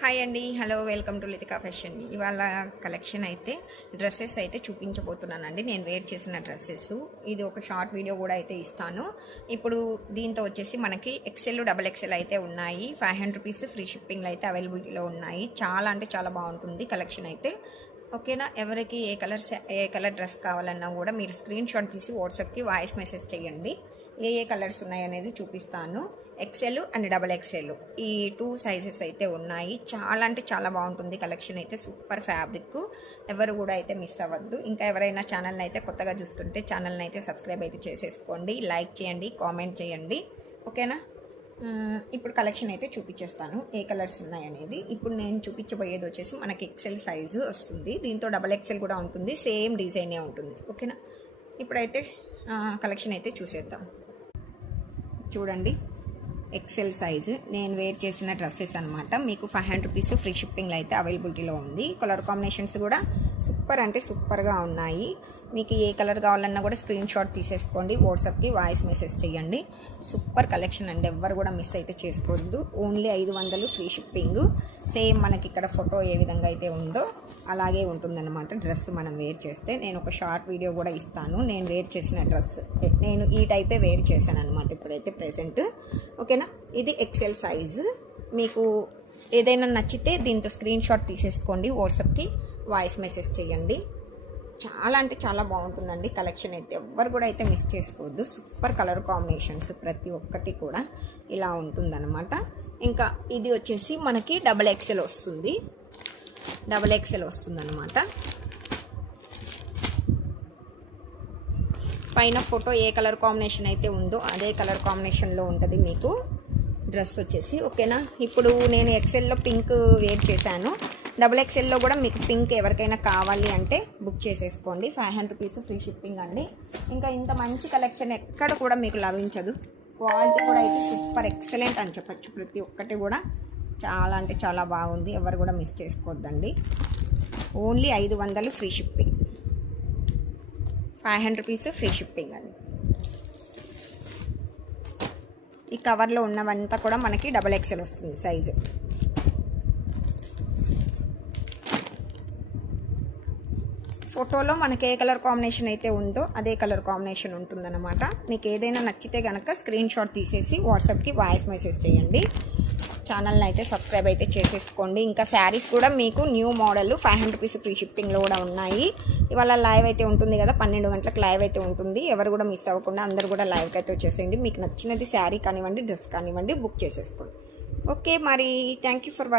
Hi అండి, hello, welcome to Litika fashion. ఇవాళ collection అయితే డ్రెస్సెస్ అయితే చూపించబోతున్నానండి. నేను వేర్ చేసిన డ్రెస్సెస్. ఇది ఒక షార్ట్ వీడియో కూడా అయితే ఇస్తాను. ఇప్పుడు దీంతో వచ్చేసి మనకి ఎక్సెల్, డబల్ ఎక్సెల్ అయితే ఉన్నాయి. 500 రూపీస్ ఫ్రీ షిప్పింగ్లో అయితే అవైలబిలిటీలో ఉన్నాయి. చాలా అంటే చాలా బాగుంటుంది కలెక్షన్ అయితే. ఓకేనా? ఎవరికి ఏ కలర్ డ్రెస్ కావాలన్నా కూడా మీరు స్క్రీన్ షాట్ తీసి వాట్సాప్కి వాయిస్ మెసేజ్ చేయండి. ఏ కలర్స్ ఉన్నాయనేది చూపిస్తాను. ఎక్సెల్ అండ్ డబల్ ఎక్సెల్ ఈ 2 సైజెస్ అయితే ఉన్నాయి. చాలా అంటే చాలా బాగుంటుంది కలెక్షన్ అయితే. Super fabric. ఎవరు కూడా అయితే మిస్ అవ్వద్దు. ఇంకా ఎవరైనా ఛానల్ని అయితే కొత్తగా చూస్తుంటే ఛానల్ని అయితే సబ్స్క్రైబ్ అయితే చేసేసుకోండి. లైక్ చేయండి, కామెంట్ చేయండి. ఓకేనా? ఇప్పుడు కలెక్షన్ అయితే చూపించేస్తాను ఏ కలర్స్ ఉన్నాయనేది. ఇప్పుడు నేను చూపించబోయేది వచ్చేసి మనకి ఎక్సెల్ సైజు వస్తుంది. దీంతో డబల్ ఎక్సెల్ కూడా ఉంటుంది. సేమ్ డిజైనే ఉంటుంది. ఓకేనా? ఇప్పుడైతే కలెక్షన్ అయితే చూసేద్దాం. చూడండి, ఎక్సెల్ సైజు నేను వేర్ చేసిన డ్రెస్సెస్ అనమాట. మీకు 500 రూపీస్ ఫ్రీ షిప్పింగ్లో అయితే అవైలబిలిటీలో ఉంది. కలర్ కాంబినేషన్స్ కూడా సూపర్ అంటే సూపర్గా ఉన్నాయి. మీకు ఏ కలర్ కావాలన్నా కూడా స్క్రీన్ షాట్ తీసేసుకోండి. వాట్సాప్కి వాయిస్ మెసేజ్ చేయండి. సూపర్ కలెక్షన్ అండి. ఎవ్వరు కూడా మిస్ అయితే చేసుకోవద్దు. Only 500 free shipping. సేమ్ మనకి ఇక్కడ ఫోటో ఏ విధంగా అయితే ఉందో అలాగే ఉంటుందన్నమాట డ్రెస్ మనం వేర్ చేస్తే. నేను ఒక షార్ట్ వీడియో కూడా ఇస్తాను. నేను వేర్ చేసిన డ్రెస్ నేను ఈ టైపే వేర్ చేశాను అనమాట ఇప్పుడైతే ప్రెసెంట్. ఓకేనా? ఇది ఎక్సెల్ సైజు. మీకు ఏదైనా నచ్చితే దీంతో స్క్రీన్ షాట్ తీసేసుకోండి. వాట్సాప్కి వాయిస్ మెసేజ్ చేయండి. చాలా అంటే చాలా బాగుంటుందండి కలెక్షన్ అయితే. ఎవ్వరు కూడా అయితే మిస్ చేసుకోవద్దు. సూపర్ కలర్ కాంబినేషన్స్ ప్రతి ఒక్కటి కూడా ఇలా ఉంటుందన్నమాట. ఇంకా ఇది వచ్చేసి మనకి డబల్ ఎక్సెల్ వస్తుంది. డబల్ ఎక్సెల్ వస్తుందన్నమాట. పైన ఫోటో ఏ కలర్ కాంబినేషన్ అయితే ఉందో అదే కలర్ కాంబినేషన్లో ఉంటుంది మీకు డ్రెస్ వచ్చేసి. ఓకేనా? ఇప్పుడు నేను ఎక్సెల్లో పింక్ వేర్ చేశాను. డబుల్ ఎక్సెల్లో కూడా మీకు పింక్ ఎవరికైనా కావాలి అంటే బుక్ చేసేసుకోండి. 500 రూపీస్ ఫ్రీ షిప్పింగ్ అండి. ఇంకా ఇంత మంచి కలెక్షన్ ఎక్కడ కూడా మీకు లభించదు. క్వాలిటీ కూడా అయితే సూపర్ ఎక్సలెంట్ అని చెప్పచ్చు. ప్రతి ఒక్కటి కూడా చాలా అంటే చాలా బాగుంది. ఎవరు కూడా మిస్ చేసుకోవద్దండి. Only 500 free shipping. 500 rupees free shipping అండి. ఈ కవర్లో ఉన్నవంతా కూడా మనకి డబల్ ఎక్సెల్ వస్తుంది సైజు. ఫోటోలో మనకి ఏ కలర్ కాంబినేషన్ అయితే ఉందో అదే కలర్ కాంబినేషన్ ఉంటుందన్నమాట. మీకు ఏదైనా నచ్చితే కనుక స్క్రీన్ షాట్ తీసేసి వాట్సాప్కి వాయిస్ మెసేజ్ చేయండి. ఛానల్ని అయితే సబ్స్క్రైబ్ అయితే చేసేసుకోండి. ఇంకా శారీస్ కూడా మీకు న్యూ మోడల్ 500 రూపీస్ ఫ్రీ షిప్పింగ్లో కూడా ఉన్నాయి. ఇవాళ లైవ్ అయితే ఉంటుంది కదా, 12 గంటలకు లైవ్ అయితే ఉంటుంది. ఎవరు కూడా మిస్ అవ్వకుండా అందరూ కూడా లైవ్కి అయితే వచ్చేసేయండి. మీకు నచ్చినది శారీ కానివ్వండి, డ్రెస్ కానివ్వండి, బుక్ చేసేసుకోండి. ఓకే, మరి థ్యాంక్ యూ ఫర్